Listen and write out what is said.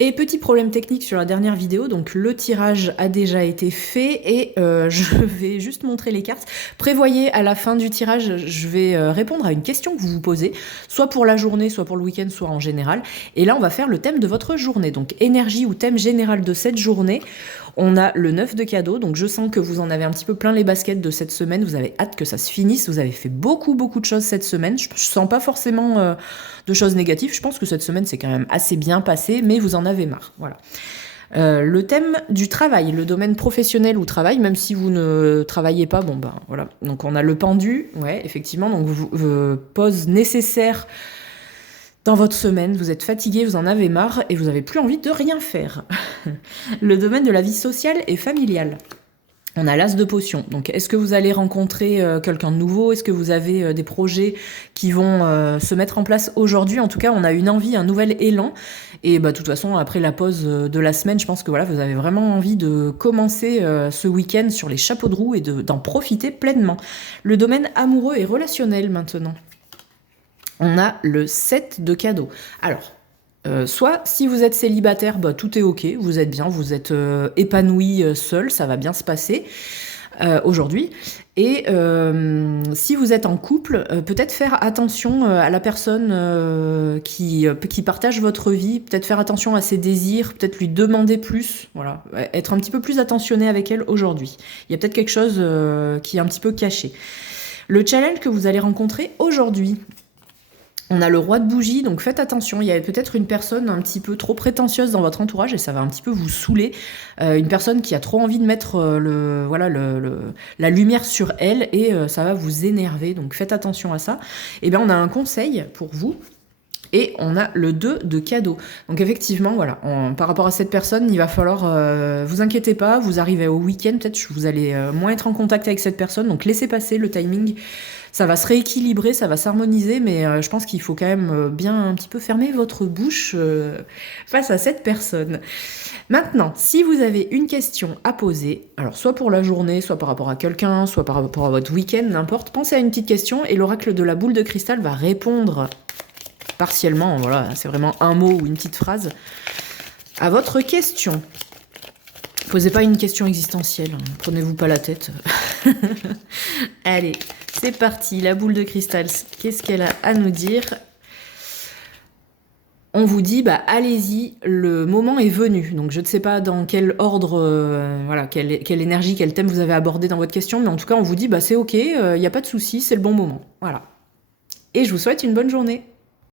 Et petit problème technique sur la dernière vidéo, donc le tirage a déjà été fait et je vais juste montrer les cartes. Prévoyez à la fin du tirage, je vais répondre à une question que vous vous posez, soit pour la journée, soit pour le week-end, soit en général. Et là, on va faire le thème de votre journée, donc énergie ou thème général de cette journée. On a le 9 de cadeaux, donc je sens que vous en avez un petit peu plein les baskets de cette semaine, vous avez hâte que ça se finisse, vous avez fait beaucoup de choses cette semaine, je sens pas forcément de choses négatives, je pense que cette semaine c'est quand même assez bien passé, mais vous en avez marre, voilà. Le thème du travail, le domaine professionnel ou travail, même si vous ne travaillez pas, bon ben voilà. Donc on a le pendu, ouais, effectivement, donc pause nécessaire dans votre semaine, vous êtes fatigué, vous en avez marre et vous n'avez plus envie de rien faire. Le domaine de la vie sociale et familiale. On a l'as de potion. Donc, est-ce que vous allez rencontrer quelqu'un de nouveau? Est-ce que vous avez des projets qui vont se mettre en place aujourd'hui? En tout cas, on a une envie, un nouvel élan. Et bah, de toute façon, après la pause de la semaine, je pense que voilà, vous avez vraiment envie de commencer ce week-end sur les chapeaux de roue et d'en profiter pleinement. Le domaine amoureux et relationnel maintenant. On a le 7 de cadeaux. Alors, soit si vous êtes célibataire, bah, tout est ok, vous êtes bien, vous êtes épanoui seul, ça va bien se passer aujourd'hui. Et si vous êtes en couple, peut-être faire attention à la personne qui partage votre vie, peut-être faire attention à ses désirs, peut-être lui demander plus, voilà, être un petit peu plus attentionné avec elle aujourd'hui. Il y a peut-être quelque chose qui est un petit peu caché. Le challenge que vous allez rencontrer aujourd'hui. On a le roi de bougie, donc faites attention, il y a peut-être une personne un petit peu trop prétentieuse dans votre entourage et ça va un petit peu vous saouler. Une personne qui a trop envie de mettre la lumière sur elle et ça va vous énerver, donc faites attention à ça. Et bien on a un conseil pour vous. Et on a le 2 de cadeau. Donc effectivement, voilà, par rapport à cette personne, il va falloir, vous inquiétez pas, vous arrivez au week-end, peut-être que vous allez moins être en contact avec cette personne, donc laissez passer le timing, ça va se rééquilibrer, ça va s'harmoniser, mais je pense qu'il faut quand même bien un petit peu fermer votre bouche face à cette personne. Maintenant, si vous avez une question à poser, alors soit pour la journée, soit par rapport à quelqu'un, soit par rapport à votre week-end, n'importe, pensez à une petite question et l'oracle de la boule de cristal va répondre partiellement, voilà, c'est vraiment un mot ou une petite phrase, à votre question. Posez pas une question existentielle, hein, prenez-vous pas la tête. Allez, c'est parti, la boule de cristal, qu'est-ce qu'elle a à nous dire? On vous dit, bah allez-y, le moment est venu. Donc je ne sais pas dans quel ordre, voilà, quelle énergie, quel thème vous avez abordé dans votre question, mais en tout cas on vous dit, bah c'est ok, il n'y a pas de souci, c'est le bon moment. Voilà. Et je vous souhaite une bonne journée.